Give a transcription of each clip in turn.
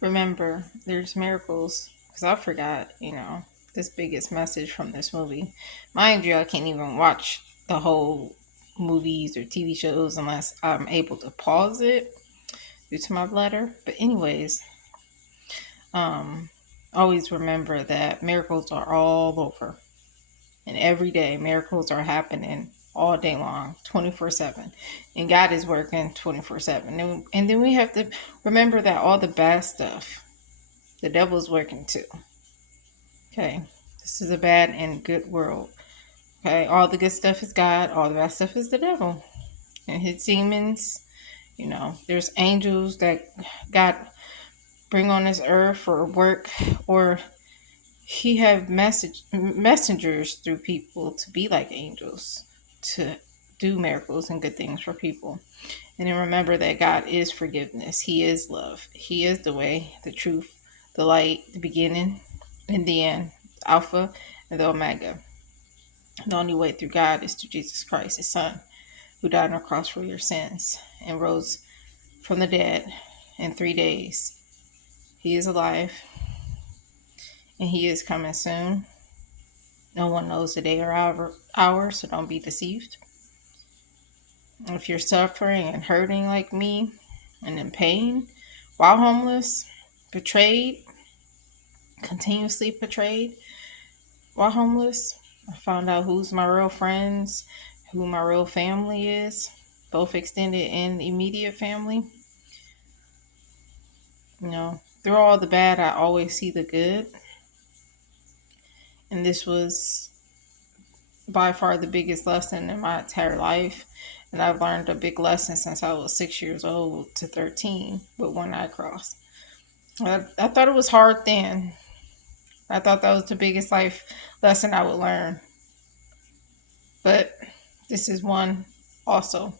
remember there's miracles because I forgot, this biggest message from this movie. Mind you, I can't even watch the whole movies or TV shows unless I'm able to pause it due to my bladder. But anyways, um, always remember that miracles are all over, and every day miracles are happening all day long, 24/7, and God is working 24/7. And then we have to remember that all the bad stuff, the devil's working too. Okay, this is a bad and good world. Okay, all the good stuff is God, all the bad stuff is the devil and his demons. There's angels that God bring on this earth for work, or he have messengers through people to be like angels, to do miracles and good things for people. And then remember that God is forgiveness. He is love. He is the way, the truth, the light, the beginning, and the end, Alpha and the Omega. The only way through God is through Jesus Christ, his son, who died on the cross for your sins and rose from the dead in 3 days. He is alive and he is coming soon. No one knows the day or hour, so don't be deceived. If you're suffering and hurting like me and in pain while homeless, betrayed, continuously betrayed while homeless, I found out who's my real friends, who my real family is, both extended and immediate family. Through all the bad, I always see the good. And this was by far the biggest lesson in my entire life. And I've learned a big lesson since I was 6 years old to 13 with one eye crossed. I thought it was hard then. I thought that was the biggest life lesson I would learn. But this is one also.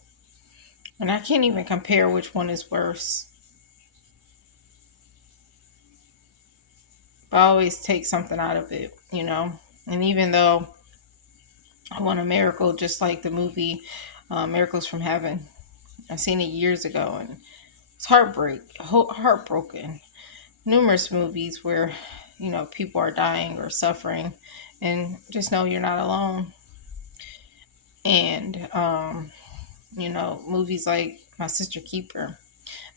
And I can't even compare which one is worse. But I always take something out of it. And even though I want a miracle, just like the movie Miracles from Heaven, I've seen it years ago, and it's heartbroken. Numerous movies where people are dying or suffering, and just know you're not alone. And movies like My Sister Keeper.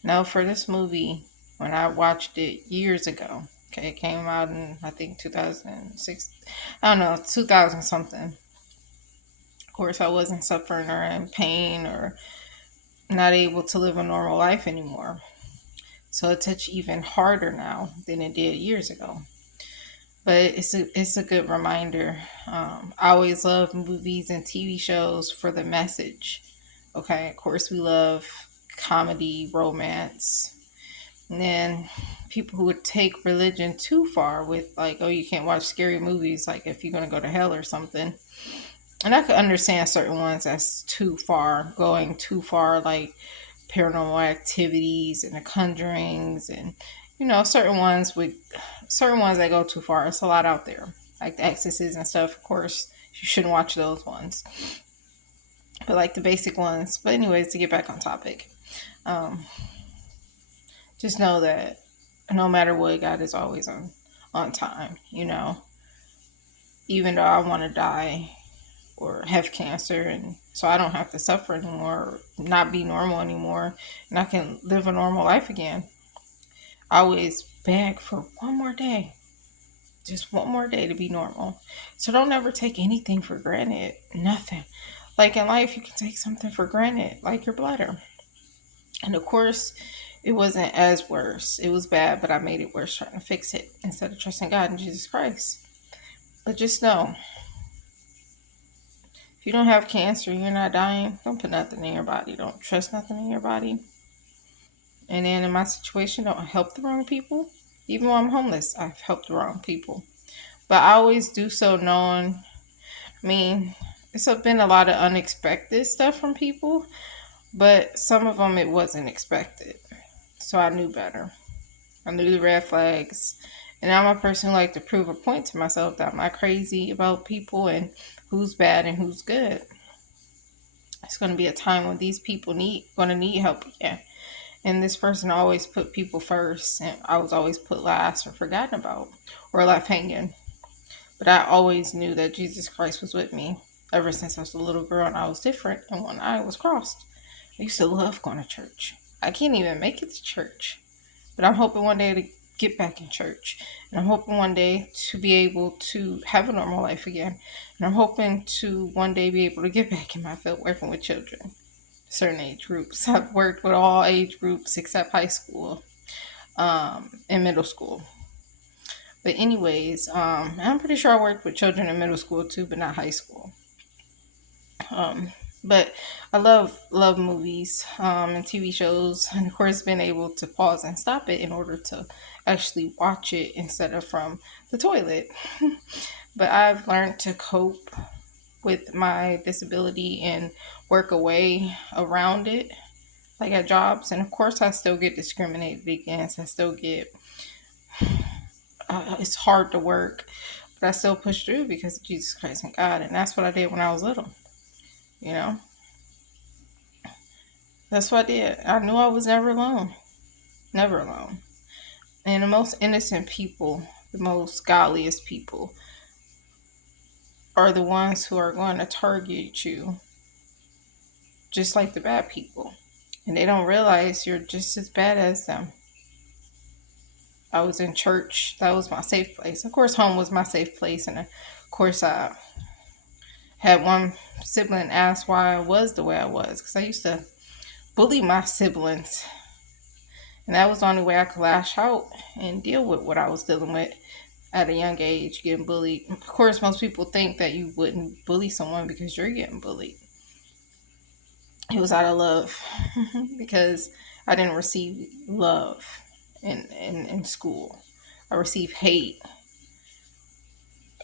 Now, for this movie, when I watched it years ago, okay, it came out in I think 2006. I don't know, 2000 something. Of course, I wasn't suffering or in pain or not able to live a normal life anymore. So it touched even harder now than it did years ago. But it's a good reminder. I always love movies and TV shows for the message. Okay, of course we love comedy, romance, and then people who would take religion too far with like, oh, you can't watch scary movies, like if you're gonna go to hell or something. And I could understand certain ones that's too far, going too far, like paranormal activities and the conjurings, and certain ones that go too far. It's a lot out there, like the exorcists and stuff. Of course, you shouldn't watch those ones, but like the basic ones. But anyways, to get back on topic, um, just know that no matter what, God is always on time. Even though I want to die or have cancer, and so I don't have to suffer anymore, or not be normal anymore, and I can live a normal life again. I always beg for one more day, just one more day to be normal. So don't ever take anything for granted. Nothing. Like in life, you can take something for granted, like your bladder. And of course, it wasn't as worse. It was bad, but I made it worse trying to fix it instead of trusting God and Jesus Christ. But just know, if you don't have cancer, you're not dying, don't put nothing in your body. Don't trust nothing in your body. And then in my situation, don't help the wrong people. Even when I'm homeless, I've helped the wrong people. But I always do so knowing, I mean, it's been a lot of unexpected stuff from people, but some of them it wasn't expected. So I knew better. I knew the red flags. And I'm a person who like to prove a point to myself that I'm not crazy about people and who's bad and who's good. It's going to be a time when these people going to need help again. And this person always put people first, and I was always put last or forgotten about or left hanging. But I always knew that Jesus Christ was with me ever since I was a little girl and I was different and one eye was crossed. I used to love going to church. I can't even make it to church. But I'm hoping one day to get back in church. And I'm hoping one day to be able to have a normal life again. And I'm hoping to one day be able to get back in my field working with children, certain age groups. I've worked with all age groups except high school and middle school. But anyways, I'm pretty sure I worked with children in middle school too, but not high school. Um, but I love movies and TV shows, and of course, being able to pause and stop it in order to actually watch it instead of from the toilet. But I've learned to cope with my disability and work a way around it, like at jobs. And of course, I still get discriminated against. I still get it's hard to work, but I still push through because of Jesus Christ and God, and that's what I did when I was little. You know, that's what I did. I knew I was never alone, never alone. And the most innocent people, the most godliest people, are the ones who are going to target you, just like the bad people. And they don't realize you're just as bad as them. I was in church. That was my safe place. Of course, home was my safe place. And of course, I had one sibling ask why I was the way I was. Because I used to bully my siblings. And that was the only way I could lash out and deal with what I was dealing with at a young age, getting bullied. Of course, most people think that you wouldn't bully someone because you're getting bullied. It was out of love because I didn't receive love in school. I received hate.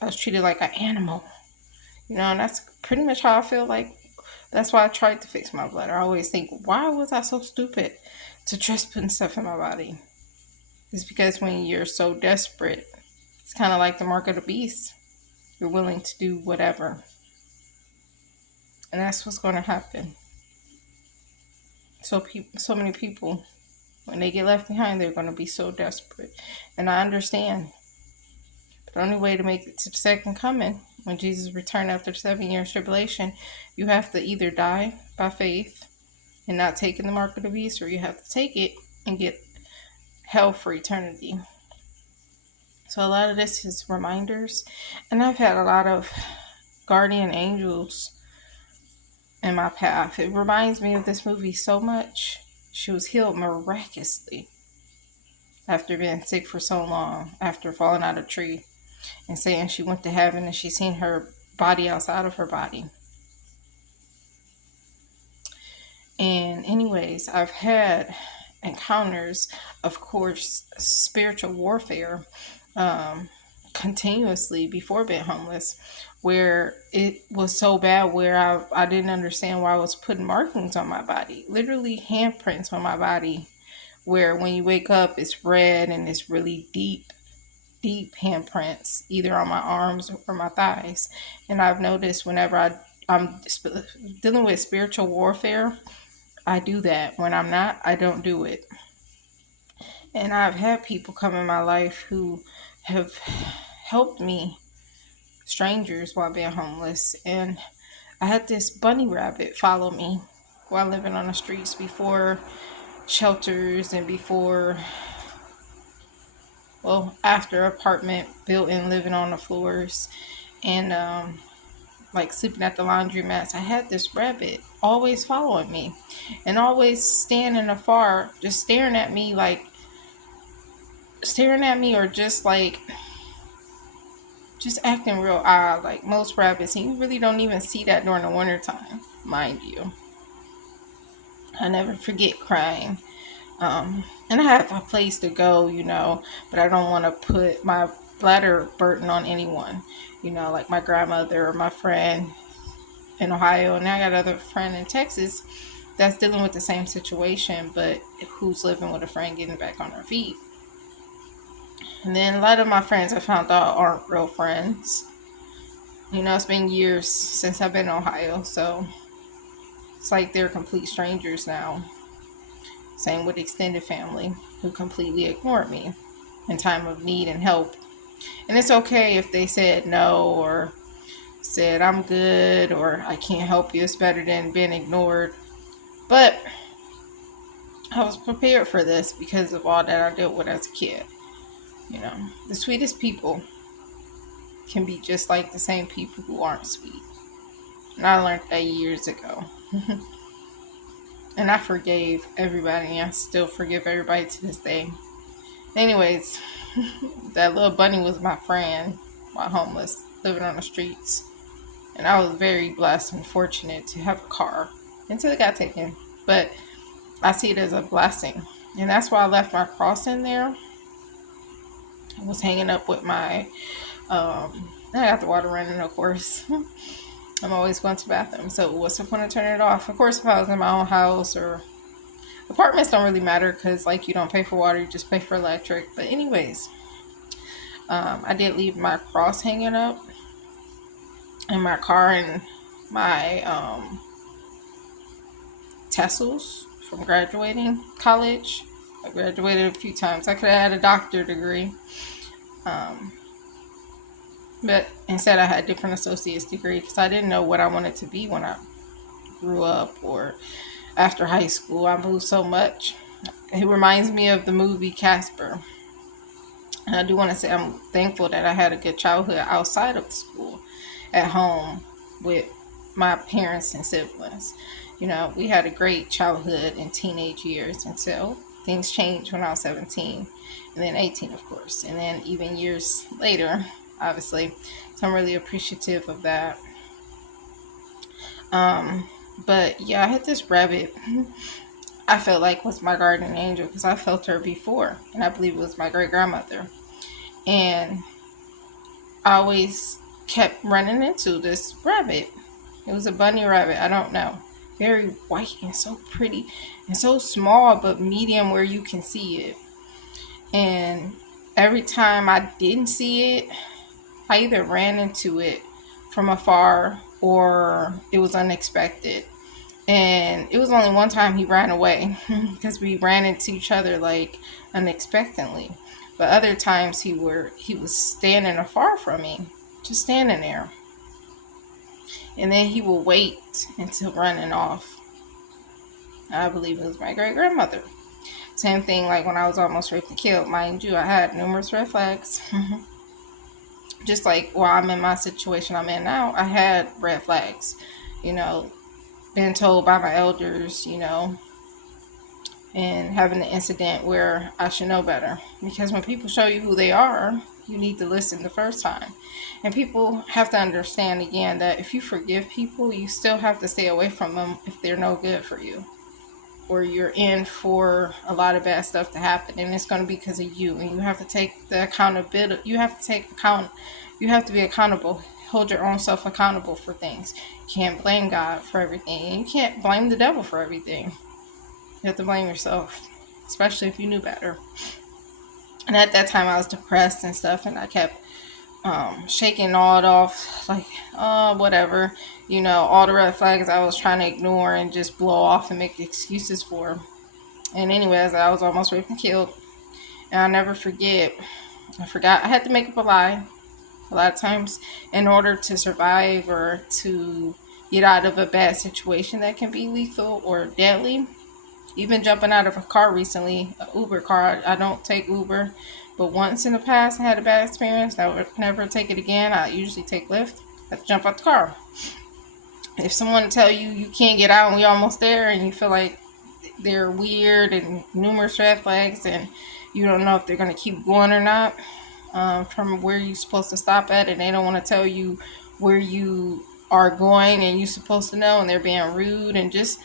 I was treated like an animal, and that's pretty much how I feel like. That's why I tried to fix my blood. I always think, why was I so stupid to just putting stuff in my body? It's because when you're so desperate, it's kind of like the mark of the beast. You're willing to do whatever. And that's what's going to happen. So many people, when they get left behind, they're going to be so desperate. And I understand. But the only way to make it to the second coming, when Jesus returned after 7 years tribulation, you have to either die by faith and not taking the mark of the beast, or you have to take it and get hell for eternity. So a lot of this is reminders. And I've had a lot of guardian angels in my path. It reminds me of this movie so much. She was healed miraculously after being sick for so long, after falling out of a tree and saying she went to heaven and she seen her body outside of her body. And anyways, I've had encounters, of course, spiritual warfare continuously before being homeless, where it was so bad where I didn't understand why I was putting markings on my body, literally handprints on my body, where when you wake up it's red and it's really deep handprints either on my arms or my thighs. And I've noticed whenever I'm dealing with spiritual warfare, I do that. When I'm not, I don't do it. And I've had people come in my life who have helped me, strangers, while being homeless. And I had this bunny rabbit follow me while living on the streets before shelters and after apartment built and living on the floors and like sleeping at the laundromats. I had this rabbit always following me and always standing afar, just staring at me or just acting real odd, like most rabbits. And you really don't even see that during the wintertime, mind you. I never forget crying. And I have a place to go, but I don't want to put my bladder burden on anyone, like my grandmother or my friend in Ohio. And I got another friend in Texas that's dealing with the same situation, but who's living with a friend getting back on her feet. And then a lot of my friends I found out aren't real friends. It's been years since I've been in Ohio, so it's like they're complete strangers now. Same with extended family who completely ignored me in time of need and help. And it's okay if they said no or said I'm good or I can't help you. It's better than being ignored. But I was prepared for this because of all that I dealt with as a kid. You know, the sweetest people can be just like the same people who aren't sweet. And I learned that years ago. And I forgave everybody, and I still forgive everybody to this day. Anyways, that little bunny was my friend while homeless, living on the streets. And I was very blessed and fortunate to have a car until it got taken. But I see it as a blessing. And that's why I left my cross in there. I was hanging up with my, I got the water running, of course. I'm always going to the bathroom. So what's the point of turning it off? Of course, if I was in my own house or apartments don't really matter because like you don't pay for water, you just pay for electric. But anyways, I did leave my cross hanging up in my car and my tassels from graduating college. I graduated a few times. I could have had a doctorate degree. Um, but instead I had a different associate's degree because I didn't know what I wanted to be when I grew up or after high school. I moved so much. It reminds me of the movie Casper. And I do want to say I'm thankful that I had a good childhood outside of school, at home with my parents and siblings. You know, we had a great childhood and teenage years until things changed when I was 17 and then 18, of course. And then even years later, obviously. So I'm really appreciative of that. Um, but yeah, I had this rabbit I felt like was my guardian angel because I felt her before. And I believe it was my great grandmother. And I always kept running into this rabbit. It was a bunny rabbit. I don't know. Very white and so pretty and so small, but medium where you can see it. And every time I didn't see it, I either ran into it from afar or it was unexpected. And it was only one time he ran away because we ran into each other like unexpectedly. But other times he was standing afar from me, just standing there. And then he will wait until running off. I believe it was my great grandmother. Same thing like when I was almost raped and killed. Mind you, I had numerous red flags. Just like while I'm in my situation I'm in now, I had red flags. You know, been told by my elders, you know, and having an incident where I should know better. Because when people show you who they are, you need to listen the first time. And people have to understand again that if you forgive people, you still have to stay away from them if they're no good for you. Or you're in for a lot of bad stuff to happen and it's going to be because of you. And you have to take the accountability. You have to be accountable. Hold your own self accountable for things. You can't blame God for everything. And you can't blame the devil for everything. You have to blame yourself, especially if you knew better. And at that time, I was depressed and stuff, and I kept shaking all it off, like, oh, whatever. You know, all the red flags I was trying to ignore and just blow off and make excuses for. And anyways, I was almost raped and killed. And I'll never forget, I forgot, I had to make up a lie a lot of times in order to survive or to get out of a bad situation that can be lethal or deadly. Even jumping out of a car recently, an Uber car. I don't take Uber, but once in the past I had a bad experience. I would never take it again. I usually take Lyft. I have to jump out the car. If someone tell you you can't get out and we almost there, and you feel like they're weird and numerous red flags, and you don't know if they're going to keep going or not, from where you're supposed to stop at, and they don't want to tell you where you are going, and you're supposed to know, and they're being rude and just.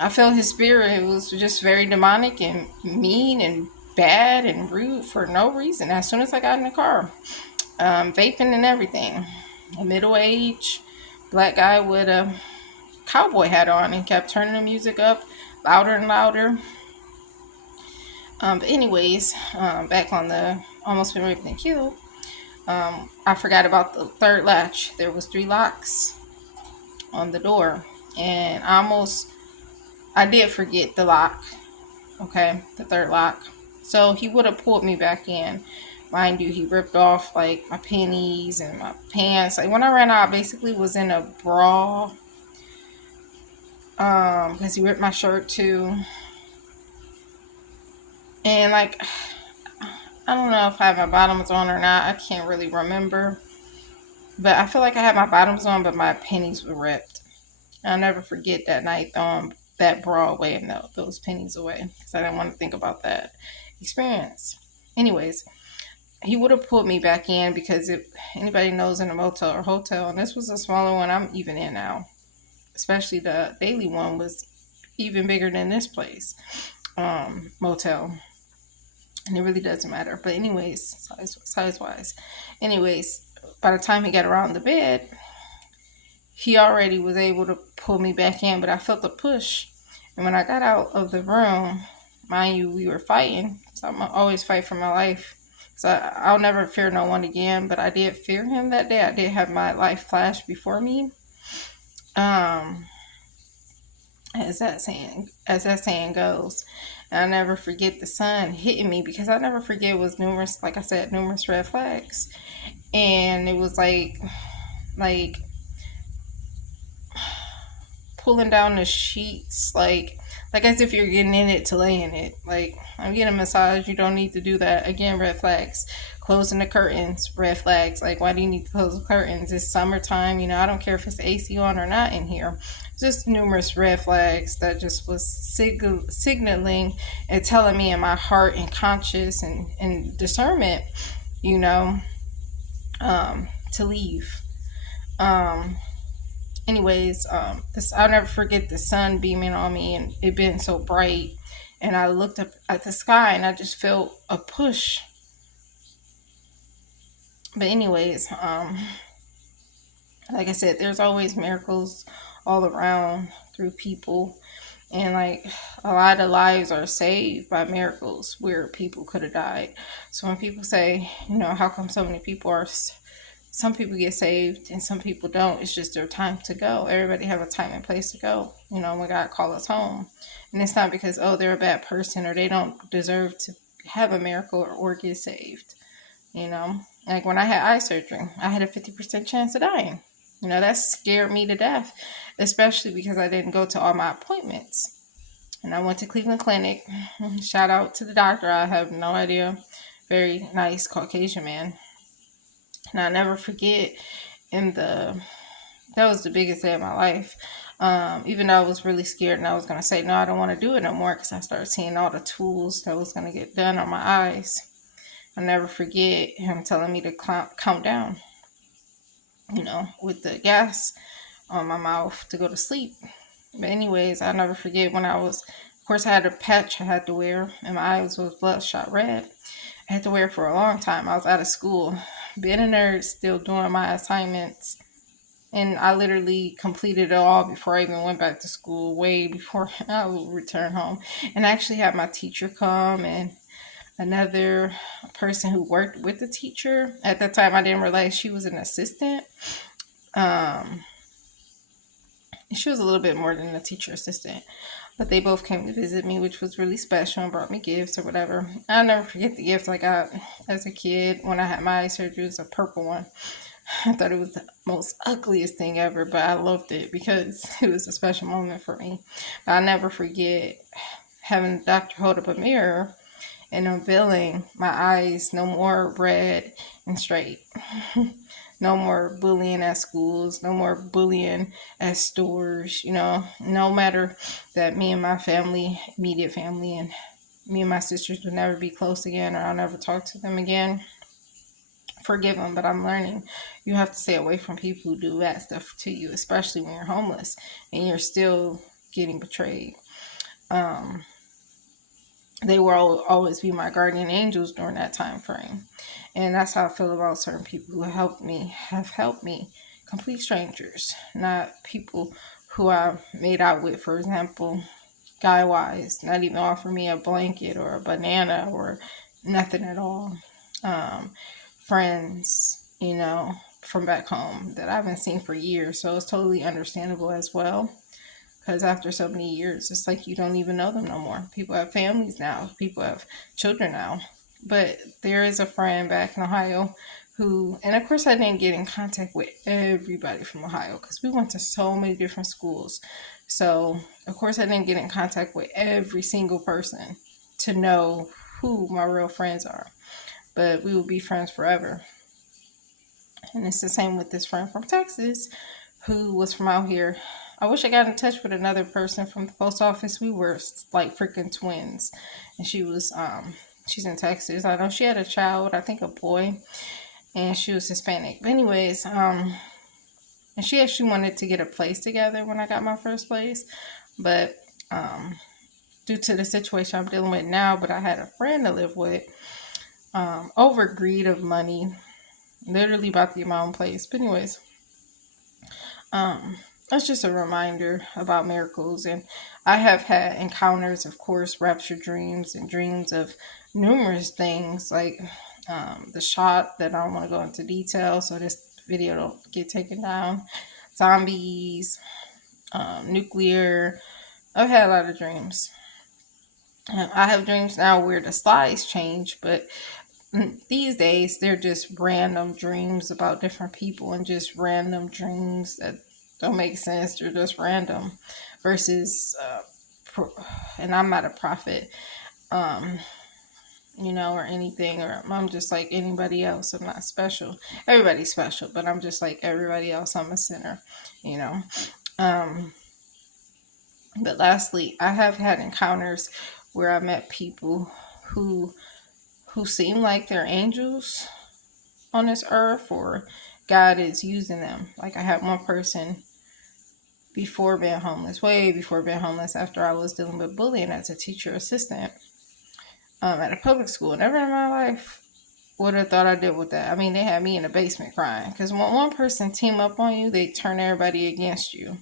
I felt his spirit. It was just very demonic and mean and bad and rude for no reason. As soon as I got in the car, vaping and everything, a middle-aged black guy with a cowboy hat on and kept turning the music up louder and louder. But anyways, back on the almost been raped and killed. I forgot about the third latch. There was 3 locks on the door, and I did forget the lock Okay, the third lock. So he would have pulled me back in. Mind you, he ripped off like my panties and my pants. Like when I ran out, I basically was in a bra. Because he ripped my shirt too. And like I don't know if I had my bottoms on or not. I can't really remember. But I feel like I had my bottoms on, but my panties were ripped. I'll never forget that night throwing that bra away and those pennies away because I didn't want to think about that experience. Anyways, he would have pulled me back in because if anybody knows in a motel or hotel, and this was a smaller one I'm even in now, especially the daily one was even bigger than this place, motel. And it really doesn't matter. But anyways, size wise. Anyways, by the time he got around the bed, he already was able to pull me back in, but I felt a push. And when I got out of the room, mind you, we were fighting. So I'm always fight for my life. So I'll never fear no one again, but I did fear him that day. I did have my life flash before me. Um, as that saying goes. And I never forget the sun hitting me because I never forget it was numerous, like I said, numerous red flags. And it was like pulling down the sheets like as if you're getting in it to lay in it. Like I'm getting a massage, you don't need to do that. Again, red flags. Closing the curtains, red flags. Like why do you need to close the curtains? It's summertime, I don't care if it's AC on or not in here. Just numerous red flags that just was signaling and telling me in my heart and conscious and discernment, you know, to leave. Um, anyways, this I'll never forget the sun beaming on me and it being so bright. And I looked up at the sky and I just felt a push. But anyways, like I said, there's always miracles all around through people. And like a lot of lives are saved by miracles where people could have died. So when people say, how come so many people are some people get saved and some people don't. It's just their time to go. Everybody have a time and place to go, when God calls us home. And it's not because, they're a bad person or they don't deserve to have a miracle or get saved. Like when I had eye surgery, I had a 50% chance of dying. That scared me to death, especially because I didn't go to all my appointments. And I went to Cleveland Clinic. Shout out to the doctor. I have no idea. Very nice Caucasian man. And I never forget that was the biggest day of my life. Even though I was really scared and I was going to say, no, I don't want to do it no more because I started seeing all the tools that was going to get done on my eyes. I'll never forget him telling me to count down, with the gas on my mouth to go to sleep. But anyways, I'll never forget when of course I had a patch I had to wear and my eyes was bloodshot red. I had to wear it for a long time. I was out of school, being a nerd, still doing my assignments. And I literally completed it all before I even went back to school, way before I would return home. And I actually had my teacher come and another person who worked with the teacher. At that time, I didn't realize she was an assistant. She was a little bit more than a teacher assistant. But they both came to visit me, which was really special, and brought me gifts or whatever. I'll never forget the gift I got as a kid when I had my eye surgery. It was a purple one. I thought it was the most ugliest thing ever, but I loved it because it was a special moment for me. But I'll never forget having the doctor hold up a mirror and unveiling my eyes no more red and straight. No more bullying at schools, no more bullying at stores, no matter that me and my family, immediate family, and me and my sisters would never be close again or I'll never talk to them again. Forgive them, but I'm learning you have to stay away from people who do that stuff to you, especially when you're homeless and you're still getting betrayed. They will always be my guardian angels during that time frame. And that's how I feel about certain people who have helped me. Complete strangers, not people who I made out with, for example, guy wise, not even offer me a blanket or a banana or nothing at all. Friends, from back home that I haven't seen for years. So it's totally understandable as well. Because after so many years, it's like you don't even know them no more. People have families now, people have children now. But there is a friend back in Ohio who, and of course, I didn't get in contact with everybody from Ohio because we went to so many different schools. So, of course, I didn't get in contact with every single person to know who my real friends are. But we will be friends forever. And it's the same with this friend from Texas who was from out here. I wish I got in touch with another person from the post office. We were like freaking twins. And she's in Texas. I know she had a child, I think a boy, and she was Hispanic. But anyways, and she actually wanted to get a place together when I got my first place. But due to the situation I'm dealing with now, but I had a friend to live with, over greed of money, literally about to get my own place. But anyways, that's just a reminder about miracles. And I have had encounters, of course, rapture dreams and dreams of numerous things, like the shot that I don't want to go into detail, so this video don't get taken down. Zombies, nuclear. I've had a lot of dreams. I have dreams now where the slides change, but these days they're just random dreams about different people and just random dreams that don't make sense. They're just random versus and I'm not a prophet, um or anything, or I'm just like anybody else. I'm not special. Everybody's special, but I'm just like everybody else. I'm a sinner, you know. um but lastly, I have had encounters where I met people who seem like they're angels on this earth, or God is using them. Like I had one person before being homeless, way before being homeless, after I was dealing with bullying as a teacher assistant at a public school. Never in my life would have thought I did with that. I mean, they had me in the basement crying because when one person team up on you, they turn everybody against you.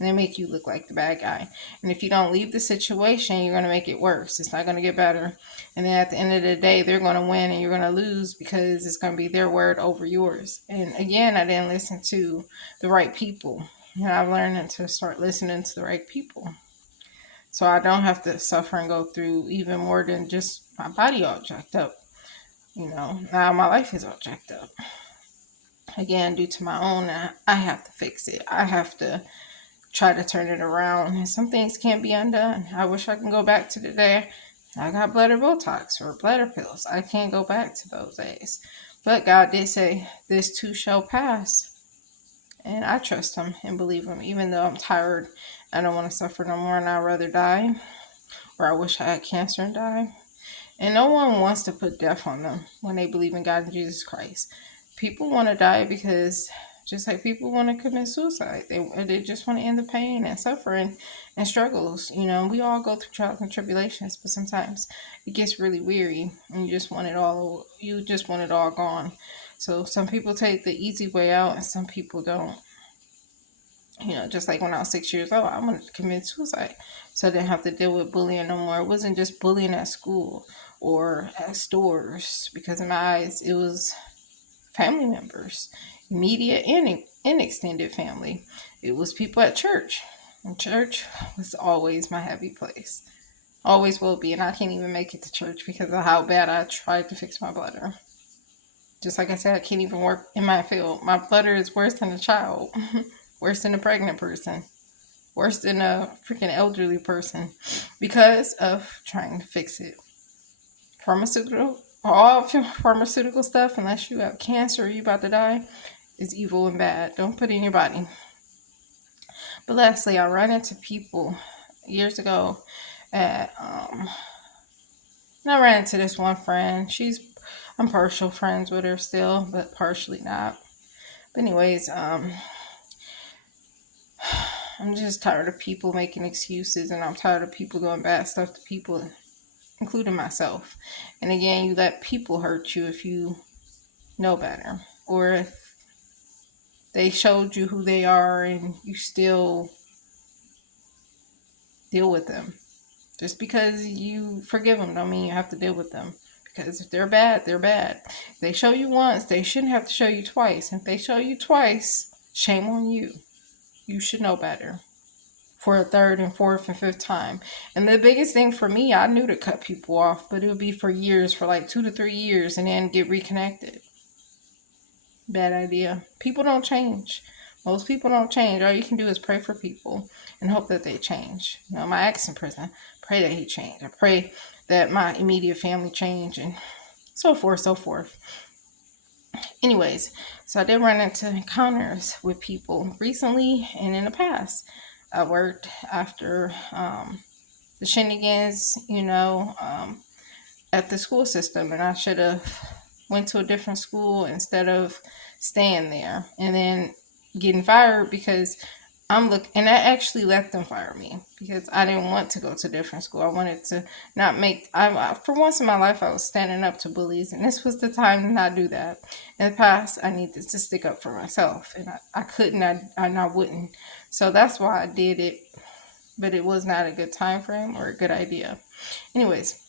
And they make you look like the bad guy. And if you don't leave the situation, you're going to make it worse. It's not going to get better. And then at the end of the day, they're going to win and you're going to lose because it's going to be their word over yours. And again, I didn't listen to the right people. And I've learned to start listening to the right people, so I don't have to suffer and go through even more than just my body all jacked up. Now my life is all jacked up. Again, due to my own, I have to fix it. I have to try to turn it around. And some things can't be undone. I wish I can go back to the day I got bladder Botox or bladder pills. I can't go back to those days. But God did say, this too shall pass. And I trust him and believe him, even though I'm tired. I don't want to suffer no more and I'd rather die. Or I wish I had cancer and die. And no one wants to put death on them when they believe in God and Jesus Christ. People want to die because just like people want to commit suicide, they just want to end the pain and suffering and struggles. We all go through trials and tribulations, but sometimes it gets really weary and you just want it all. You just want it all gone. So some people take the easy way out and some people don't. Just like when I was 6 years old, I wanted to commit suicide so I didn't have to deal with bullying no more. It wasn't just bullying at school or at stores, because in my eyes, it was family members, immediate and extended family. It was people at church. And church was always my happy place. Always will be. And I can't even make it to church because of how bad I tried to fix my bladder. Just like I said, I can't even work in my field. My bladder is worse than a child. Worse than a pregnant person, worse than a freaking elderly person, because of trying to fix it. All pharmaceutical stuff, unless you have cancer or you about to die, is evil and bad. Don't put it in your body. But lastly, I ran into people years ago at, and I ran into this one friend. I'm partial friends with her still, but partially not. But anyways, I'm just tired of people making excuses, and I'm tired of people doing bad stuff to people, including myself. And again, you let people hurt you if you know better, or if they showed you who they are and you still deal with them. Just because you forgive them don't mean you have to deal with them. Because if they're bad, they're bad. If they show you once, they shouldn't have to show you twice. If they show you twice, shame on you. You should know better. for a third and fourth and fifth time. And the biggest thing for me, I knew to cut people off, but it would be for years, for like 2 to 3 years, and then get reconnected. Bad idea. People don't change. Most people don't change. All you can do is pray for people and hope that they change. You know, my ex in prison, pray that he changed. I pray that my immediate family change, and so forth, so forth. Anyways, so I did run into encounters with people recently and in the past. I worked after the shenanigans, at the school system, and I should have went to a different school instead of staying there and then getting fired because and I actually let them fire me because I didn't want to go to a different school. I wanted to not make, for once in my life, I was standing up to bullies, and this was the time to not do that. In the past, I needed to stick up for myself, and I couldn't, and I wouldn't. So that's why I did it, but it was not a good time frame or a good idea. Anyways,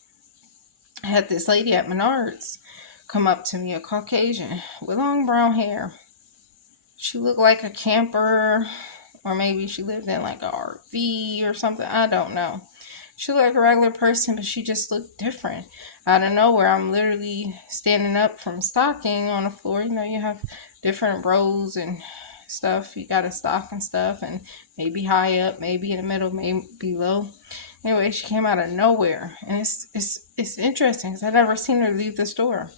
I had this lady at Menards come up to me, a Caucasian with long brown hair. She looked like a camper, or maybe she lived in like a RV or something. I don't know. She looked like a regular person, but she just looked different. Out of nowhere, I'm literally standing up from stocking on the floor. You know, you have different rows and stuff. You got to stock and stuff, and maybe high up, maybe in the middle, maybe low. Anyway, she came out of nowhere, and it's interesting because I never seen her leave the store.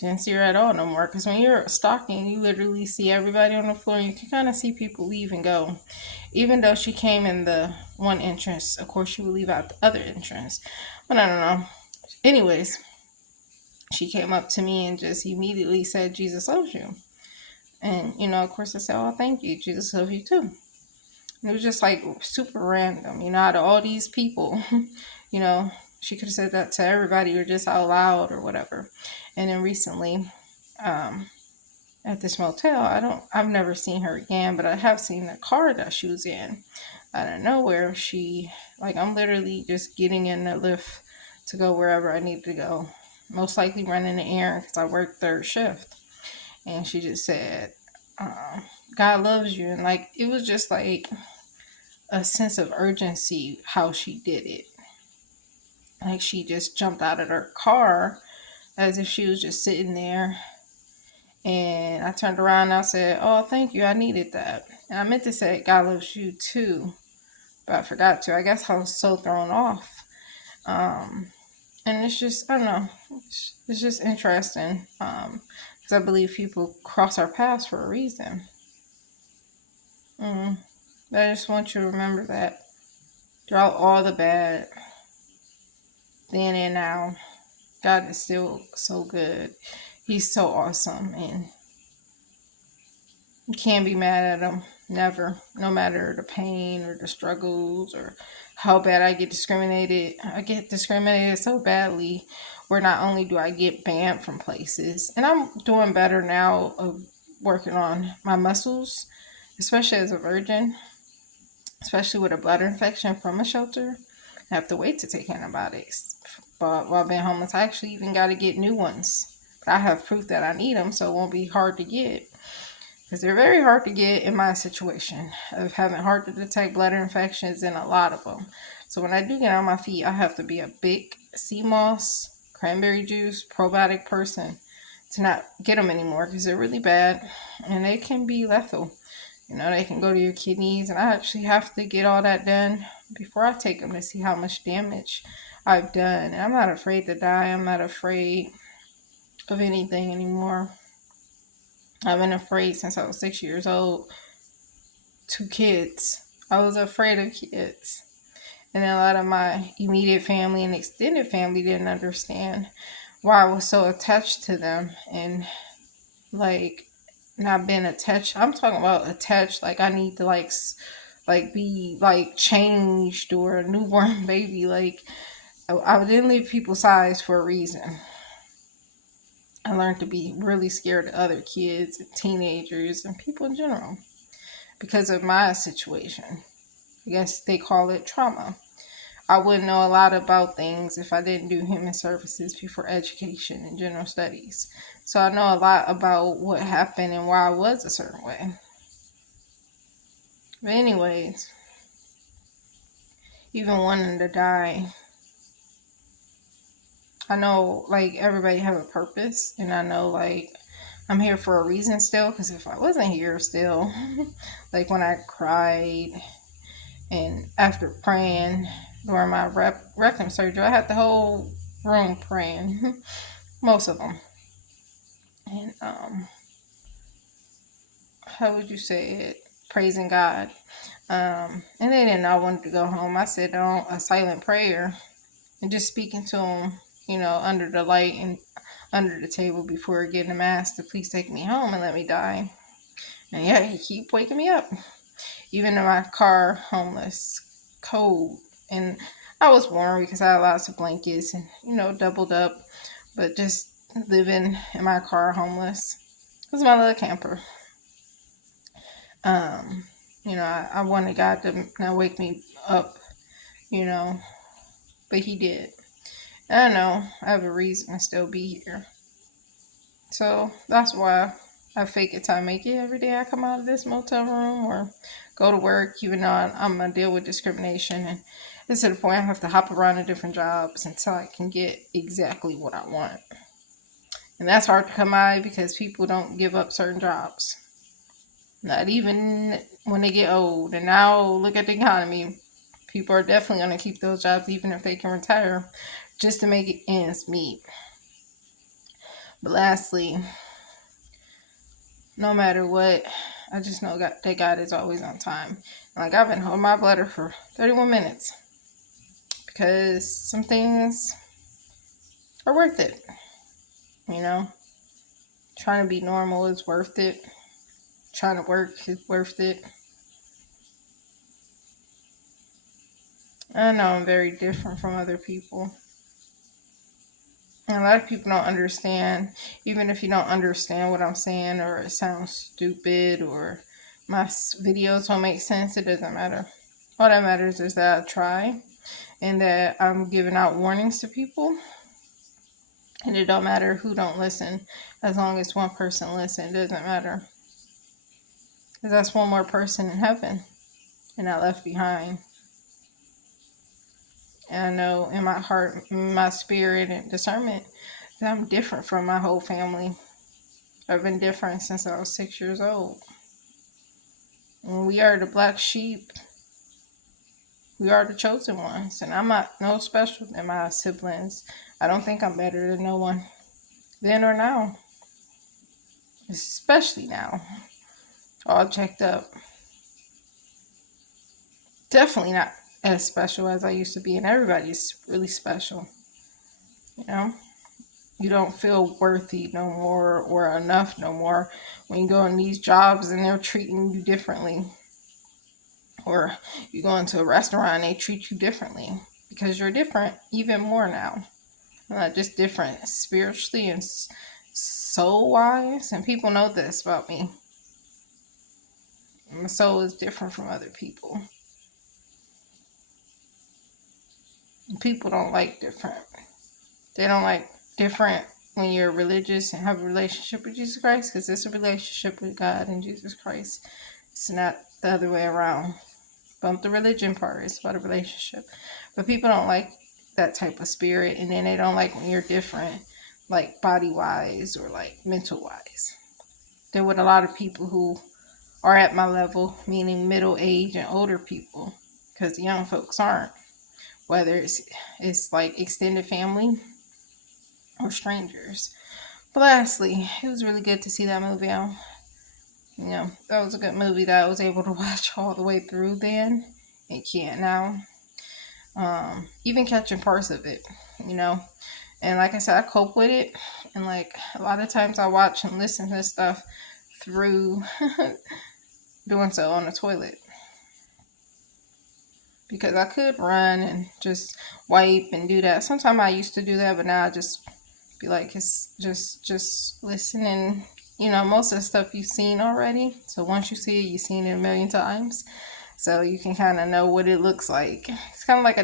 Didn't see her at all no more, because when you're stalking, you literally see everybody on the floor, and you can kind of see people leave and go. Even though she came in the one entrance, of course she would leave out the other entrance. But I don't know. Anyways, she came up to me and just immediately said, "Jesus loves you." And, of course I said, "Oh, thank you. Jesus loves you too." And it was just like super random, out of all these people, she could have said that to everybody or just out loud or whatever. And then recently, at this motel, I've never seen her again, but I have seen the car that she was in. Out of nowhere, I'm literally just getting in the lift to go wherever I need to go. Most likely running an errand because I work third shift. And she just said, "God loves you." And it was just like a sense of urgency how she did it. Like she just jumped out of her car as if she was just sitting there. And I turned around and I said, "Oh, thank you. I needed that." And I meant to say, "God loves you too," but I forgot to. I guess I was so thrown off. And it's just, I don't know, it's just interesting. Because I believe people cross our paths for a reason. But I just want you to remember that throughout all the bad, then and now, God is still so good. He's so awesome, and you can't be mad at him. Never. No matter the pain or the struggles or how bad I get discriminated. I get discriminated so badly where not only do I get banned from places, and I'm doing better now of working on my muscles, especially as a virgin, especially with a bladder infection from a shelter. I have to wait to take antibiotics. But while being homeless, I actually even got to get new ones. But I have proof that I need them, so it won't be hard to get. Because they're very hard to get in my situation of having hard to detect bladder infections and a lot of them. So when I do get on my feet, I have to be a big sea moss, cranberry juice, probiotic person to not get them anymore because they're really bad and they can be lethal. They can go to your kidneys, and I actually have to get all that done before I take them to see how much damage I've done. And I'm not afraid to die. I'm not afraid of anything anymore. I've been afraid since I was 6 years old. 2 kids. I was afraid of kids. And a lot of my immediate family and extended family didn't understand why I was so attached to them. And not being attached. I'm talking about attached. I need to be changed or a newborn baby. I didn't leave people's sides for a reason. I learned to be really scared of other kids and teenagers and people in general because of my situation. I guess they call it trauma. I wouldn't know a lot about things if I didn't do human services before education and general studies. So I know a lot about what happened and why I was a certain way. But anyways, even wanting to die, I know like everybody have a purpose, and I know like I'm here for a reason still. Because if I wasn't here still, like when I cried and after praying during my rectum surgery, I had the whole room praying, most of them, and how would you say it? Praising God. And they didn't know I wanted to go home. I said on a silent prayer and just speaking to him, under the light and under the table before getting the mask to please take me home and let me die. And yeah, he keep waking me up. Even in my car, homeless, cold. And I was warm because I had lots of blankets and, doubled up. But just living in my car, homeless. It was my little camper. Um, I wanted God to not wake me up, you know, but he did. And I know I have a reason to still be here. So that's why I fake it till I make it every day I come out of this motel room or go to work, even though I'm going to deal with discrimination. And it's to the point I have to hop around to different jobs until I can get exactly what I want. And that's hard to come by because people don't give up certain jobs. Not even when they get old. And now look at the economy. People are definitely going to keep those jobs even if they can retire just to make it ends meet. But lastly, no matter what, I just know that God is always on time. Like I've been holding my bladder for 31 minutes because some things are worth it. Trying to be normal is worth it. Trying to work is worth it. I know I'm very different from other people. And a lot of people don't understand, even if you don't understand what I'm saying or it sounds stupid or my videos don't make sense, it doesn't matter. All that matters is that I try and that I'm giving out warnings to people. And it don't matter who don't listen. As long as one person listens, it doesn't matter. Because that's one more person in heaven and not left behind. And I know in my heart, in my spirit and discernment that I'm different from my whole family. I've been different since I was 6 years old. And we are the black sheep. We are the chosen ones. And I'm not no special than my siblings. I don't think I'm better than no one. Then or now. Especially now. All checked up. Definitely not as special as I used to be. And everybody's really special. You don't feel worthy no more or enough no more when you go in these jobs and they're treating you differently. Or you go into a restaurant and they treat you differently because you're different even more now. Not just different spiritually and soul wise. And people know this about me. My soul is different from other people. And people don't like different. They don't like different when you're religious and have a relationship with Jesus Christ, because it's a relationship with God and Jesus Christ. It's not the other way around. Bump the religion part. It's about a relationship. But people don't like that type of spirit, and then they don't like when you're different, like body-wise or like mental-wise. They're with a lot of people who are at my level, meaning middle age and older people, because the young folks aren't. Whether it's like extended family or strangers. But lastly, it was really good to see that movie out. That was a good movie that I was able to watch all the way through then. And can't now. Even catching parts of it, And like I said, I cope with it. And like a lot of times I watch and listen to stuff through doing so on the toilet. Because I could run and just wipe and do that. Sometimes I used to do that, but now I just be like, it's just listen. And most of the stuff you've seen already. So once you see it, you've seen it a million times. So you can kind of know what it looks like. It's kind of like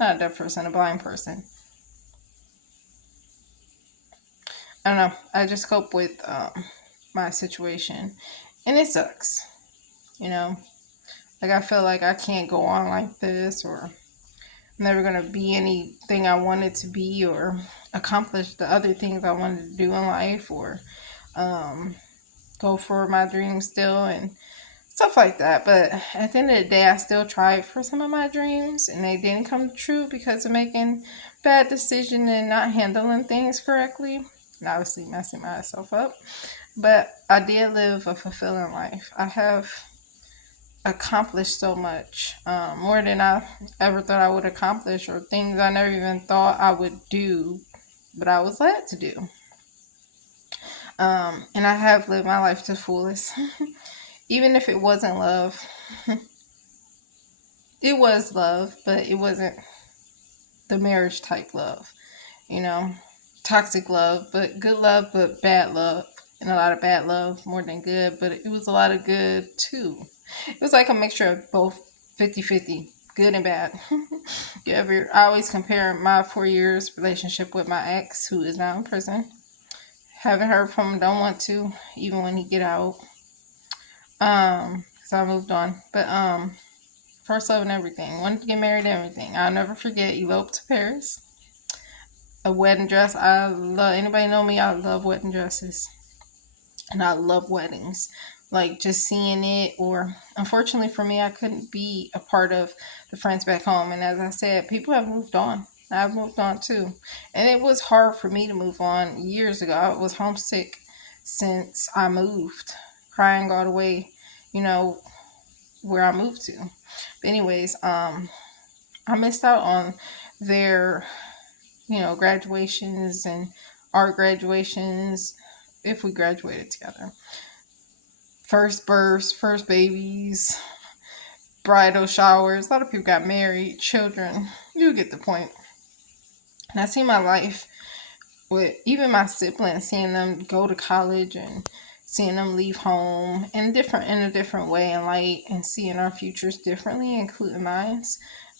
not a deaf person, a blind person. I don't know. I just cope with my situation. And it sucks. Like I feel like I can't go on like this, or never gonna be anything I wanted to be or accomplish the other things I wanted to do in life or um, go for my dreams still and stuff like that. But at the end of the day, I still tried for some of my dreams and they didn't come true because of making bad decisions and not handling things correctly and obviously messing myself up. But I did live a fulfilling life. I have accomplished so much, more than I ever thought I would accomplish, or things I never even thought I would do, but I was led to do. And I have lived my life to the fullest. Even if it wasn't love, it was love, but it wasn't the marriage type love, you know, toxic love, but good love, but bad love. And a lot of bad love more than good, but it was a lot of good too. It was like a mixture of both 50-50, good and bad. I always compare my 4 years relationship with my ex, who is now in prison. Haven't heard from him, don't want to, even when he get out. So I moved on. But first love and everything. Wanted to get married and everything. I'll never forget, eloped to Paris. A wedding dress. I love, anybody know me, I love wedding dresses. And I love weddings. Like just seeing it, or unfortunately for me, I couldn't be a part of the friends back home. And as I said, people have moved on. I've moved on too. And it was hard for me to move on years ago. I was homesick since I moved, crying all the way, you know, where I moved to. But anyways, I missed out on their, graduations and our graduations if we graduated together. First births, first babies, bridal showers. A lot of people got married, children. You get the point. And I see my life with even my siblings, seeing them go to college and seeing them leave home in a different way in light, and seeing our futures differently, including mine.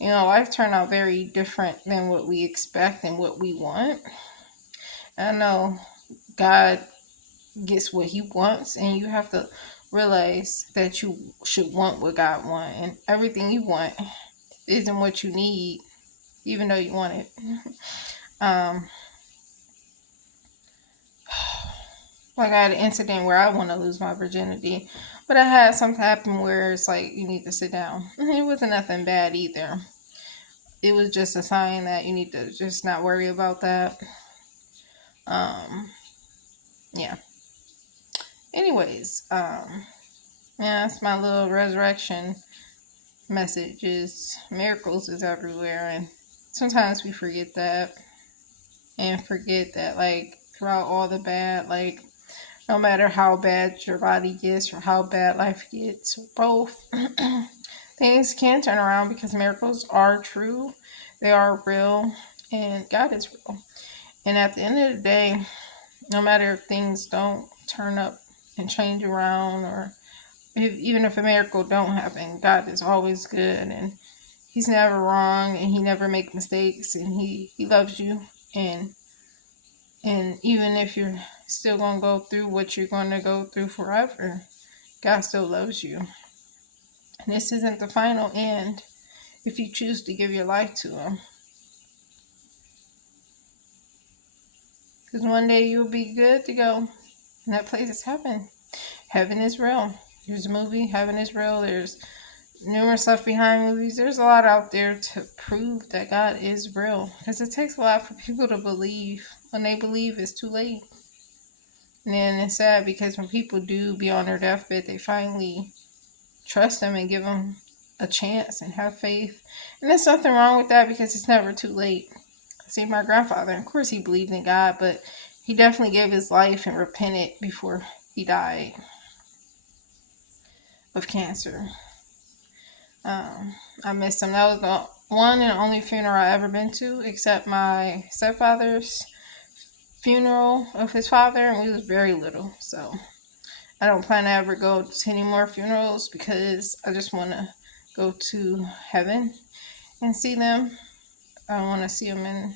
Life turned out very different than what we expect and what we want. I know God gets what he wants, and you have to realize that you should want what God wants, and everything you want isn't what you need, even though you want it. um like I had an incident where I want to lose my virginity, but I had something happen where it's like you need to sit down. It wasn't nothing bad either. It was just a sign that you need to just not worry about that. um yeah. Anyways, yeah, that's my little resurrection message. Is miracles is everywhere, and sometimes we forget that, and forget that, like, throughout all the bad, like, no matter how bad your body gets or how bad life gets, both things can turn around, because miracles are true, they are real, and God is real. And at the end of the day, no matter if things don't turn up and change around, or even if a miracle don't happen, God is always good, and he's never wrong, and he never make mistakes, and he loves you. And even if you're still going to go through what you're going to go through forever, God still loves you. And this isn't the final end if you choose to give your life to him. Because one day you'll be good to go. And that place is heaven. Heaven is real. There's a movie, Heaven is Real. There's numerous stuff behind movies. There's a lot out there to prove that God is real. Because it takes a lot for people to believe. When they believe, it's too late. And then it's sad, because when people do be on their deathbed, they finally trust him and give him a chance and have faith. And there's nothing wrong with that, because it's never too late. See, my grandfather, of course he believed in God, but he definitely gave his life and repented before he died of cancer. I miss him. That was the one and only funeral I ever been to, except my stepfather's funeral of his father, and we was very little. So I don't plan to ever go to any more funerals, because I just want to go to heaven and see them. I don't want to see them in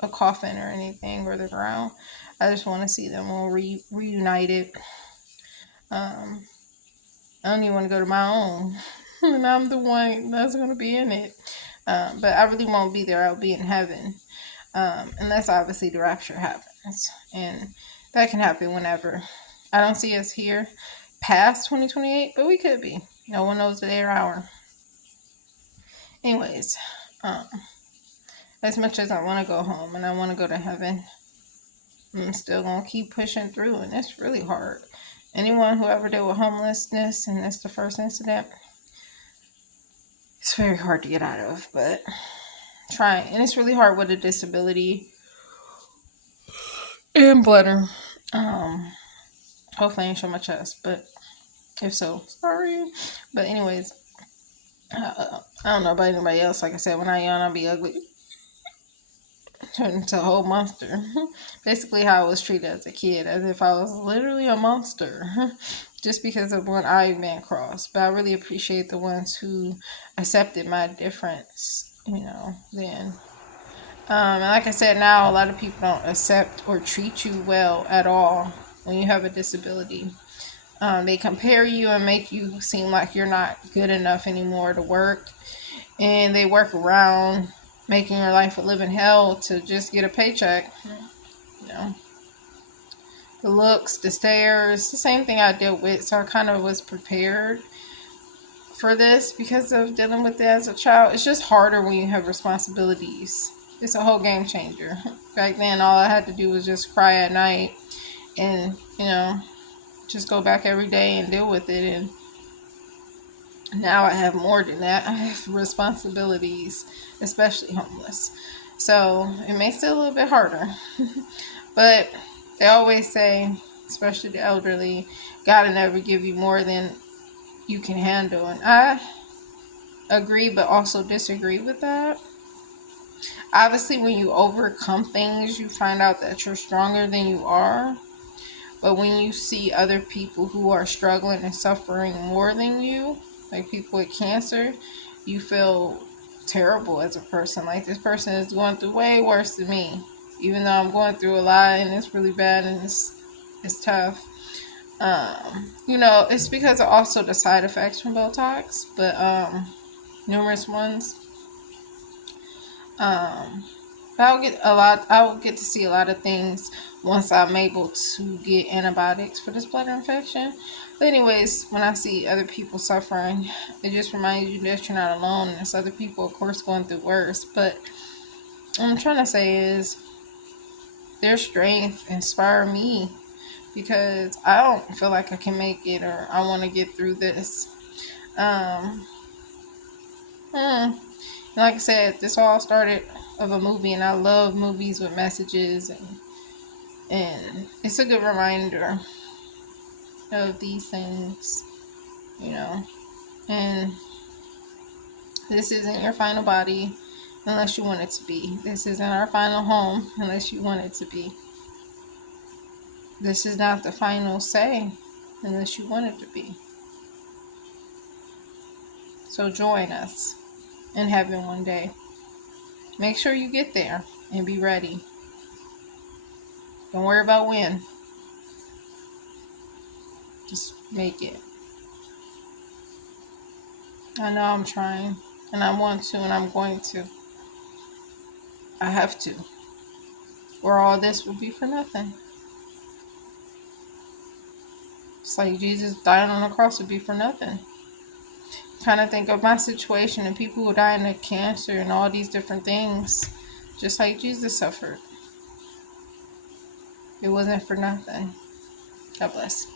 a coffin or anything, or the ground. I just want to see them all reunited. I don't even want to go to my own. And I'm the one that's going to be in it. But I really won't be there. I'll be in heaven, unless obviously the rapture happens, and that can happen whenever. I don't see us here past 2028, but we could be. No one knows the day or hour. Anyways, um, as much as I want to go home and I want to go to heaven, I'm still gonna keep pushing through, and it's really hard. Anyone who ever dealt with homelessness and that's the first incident, it's very hard to get out of, but try. And it's really hard with a disability and bladder. Hopefully I ain't show my chest, but if so, sorry. But anyways, I don't know about anybody else. Like I said, when I yawn, I'll be ugly. Turned into a whole monster. Basically how I was treated as a kid, as if I was literally a monster. Just because of one eye being crossed. But I really appreciate the ones who accepted my difference, then. And like I said, now a lot of people don't accept or treat you well at all when you have a disability. They compare you and make you seem like you're not good enough anymore to work. And they work around making your life a living hell to just get a paycheck. The looks, the stares, the same thing I dealt with. So I kind of was prepared for this because of dealing with it as a child. It's just harder when you have responsibilities. It's a whole game changer. Back then, all I had to do was just cry at night and, just go back every day and deal with it. And now I have more than that. I have responsibilities, especially homeless. So it makes it a little bit harder. But they always say, especially the elderly, God will never give you more than you can handle. And I agree, but also disagree with that. Obviously, when you overcome things, you find out that you're stronger than you are. But when you see other people who are struggling and suffering more than you, like people with cancer, you feel terrible as a person. Like, this person is going through way worse than me. Even though I'm going through a lot and it's really bad and it's tough. It's because of also the side effects from Botox, but numerous ones. I'll get to see a lot of things once I'm able to get antibiotics for this bladder infection. But anyways, when I see other people suffering, it just reminds you that you're not alone. There's other people, of course, going through worse. But what I'm trying to say is their strength inspire me because I don't feel like I can make it or I want to get through this. Like I said, this all started of a movie, and I love movies with messages, and it's a good reminder of these things, and this isn't your final body unless you want it to be. This isn't our final home unless you want it to be. This is not the final say unless you want it to be. So join us in heaven one day. Make sure you get there and be ready. Don't worry about when. Just make it. I know I'm trying, and I want to, and I'm going to. I have to. Or all this will be for nothing. It's like Jesus dying on the cross would be for nothing. Kind of think of my situation and people who die of cancer and all these different things, just like Jesus suffered. It wasn't for nothing. God bless.